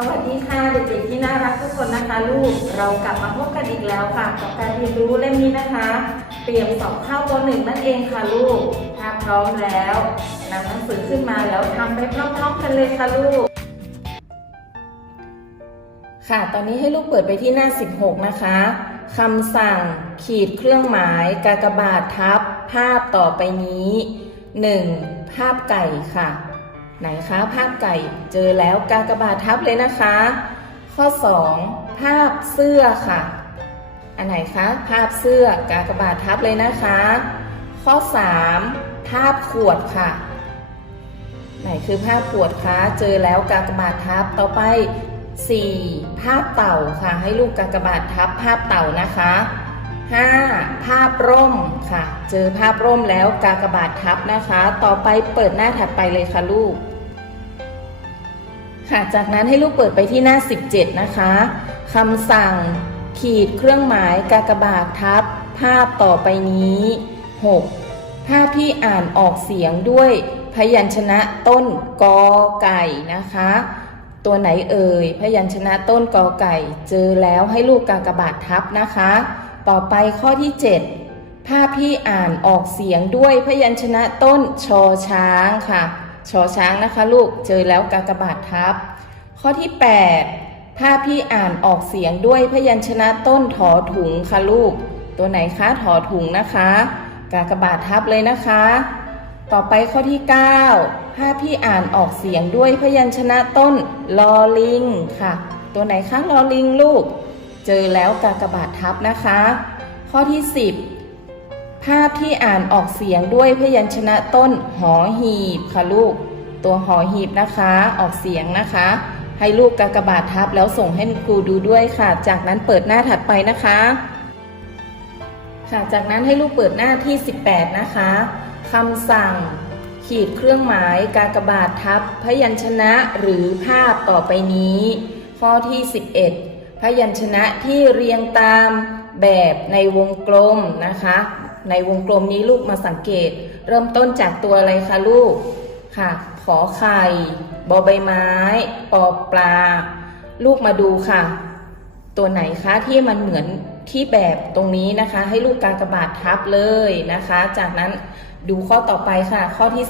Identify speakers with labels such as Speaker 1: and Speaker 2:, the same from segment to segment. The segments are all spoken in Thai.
Speaker 1: สวัสดีค่ะเด็กๆที่น่ารักทุกคนนะคะ ลูกเรากลับมาพบกันอีกแล้วค่ะ กับการเรียนรู้เล่มนี้นะคะ เตรียมสอบเข้าตัวหนึ่งนั่นเองค่ะลูกถ้าพร้อมแล้วนำหนังสือขึ้นมาแล้วทำไปพร้อมๆกันเลยค่ะลูก ค่ะตอนนี้ให้ลูกเปิดไปที่หน้า 16 นะคะคำสั่งขีดเครื่องหมาย กากบาททับ ภาพต่อไปนี้ 1. ภาพไก่ค่ะ ไหนคะภาพไก่เจอแล้วกากบาททับเลยนะคะ ข้อ 2. ภาพเสื้อค่ะ อันไหนคะภาพเสื้อกากบาททับเลยนะคะ ข้อ 3. ภาพขวดค่ะ ไหนคือภาพขวดคะเจอแล้วกากบาททับต่อไป 4. ภาพเต่าค่ะ ให้ลูกกากบาททับภาพเต่านะคะ 5. ภาพร่มค่ะ เจอภาพร่มแล้วกากบาททับนะคะ ต่อไปเปิดหน้าถัดไปเลยค่ะลูก ค่ะ จากนั้นให้ลูกเปิดไปที่หน้า 17 นะคะคำสั่ง ขีดเครื่องหมายกากบาททับ ภาพต่อไปนี้ 6. ภาพที่อ่านออกเสียงด้วยพยัญชนะต้นกอไก่นะคะ ตัวไหนเอ่ย พยัญชนะต้นกอไก่ เจอแล้วให้ลูกกากบาททับนะคะ ต่อไปข้อที่ 7 ภาพที่อ่านออกเสียงด้วยพยัญชนะต้นชอช้างค่ะ ชอช้างนะคะลูก เจอแล้วกากบาททับ ข้อที่ 8 ภาพที่อ่านออกเสียงด้วยพยัญชนะต้นถอถุงค่ะลูก ตัวไหนคะถอถุงนะคะ กากบาททับเลยนะคะ ต่อไปข้อที่ 9 ภาพที่อ่านออกเสียงด้วยพยัญชนะต้นลอลิงค่ะ ตัวไหนคะลอลิงลูก เจอแล้วกากบาททับนะคะ ข้อที่ 10 ภาพที่อ่านออกเสียงด้วยพยัญชนะต้นหอหีบค่ะลูก ตัวหอหีบนะคะ ออกเสียงนะคะ ให้ลูกกากบาททับแล้วส่งให้ครูดูด้วยค่ะ จากนั้นเปิดหน้าถัดไปนะคะค่ะจากนั้นให้ลูกเปิดหน้าที่ 18 นะคะคำสั่ง ขีดเครื่องหมายกากบาททับ พยัญชนะหรือภาพต่อไปนี้ ข้อที่ 11 พยัญชนะที่เรียงตามแบบในวงกลมนะคะ ในวงกลมนี้ลูกมาสังเกต เริ่มต้นจากตัวอะไรคะลูกค่ะขอไข่บอใบไม้ปอปลา ลูกมาดูค่ะ ตัวไหนคะที่มันเหมือนที่แบบตรงนี้นะคะ ให้ลูกกากบาททับเลยนะคะ จากนั้นดูข้อต่อไปค่ะ ข้อที่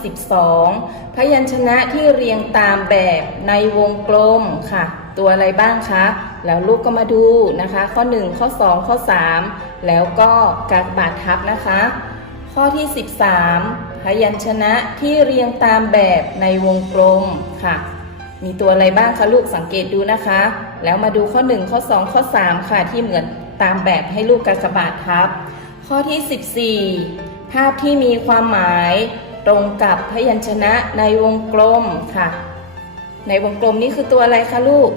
Speaker 1: 12 พยัญชนะที่เรียงตามแบบในวงกลมค่ะ ตัวอะไรบ้างคะ แล้วลูกก็มาดูนะคะ ข้อ 1 ข้อ 2 ข้อ 3 แล้วก็กากบาททับนะคะ ข้อที่ 13 พยัญชนะที่เรียงตามแบบในวงกลมค่ะ มีตัวอะไรบ้างคะลูกสังเกตดูนะคะ แล้วมาดูข้อ 1 ข้อ 2 ข้อ 3 ค่ะที่เหมือนตามแบบให้ลูกกากบาททับ ข้อที่ 14 ภาพที่มีความหมายตรงกับพยัญชนะในวงกลมค่ะ ในวงกลมนี้คือตัวอะไรคะลูก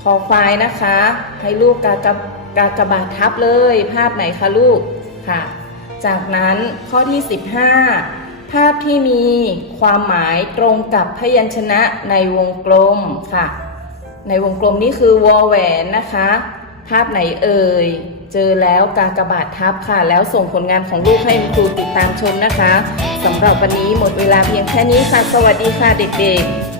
Speaker 1: คอควายนะคะ ให้ลูกกากบกากระบาททับเลย ภาพไหนคะลูกค่ะ จากนั้นข้อที่ 15 ภาพที่มีความหมายตรงกับพยัญชนะในวงกลมค่ะ ในวงกลมนี้คือวอแหวนนะคะ ภาพไหนเอ่ยเจอแล้วกากระบาททับค่ะ แล้วส่งผลงานของลูกให้ครูติดตามชมนะคะสำหรับวันนี้หมดเวลาเพียงแค่นี้ค่ะ สวัสดีค่ะเด็กๆ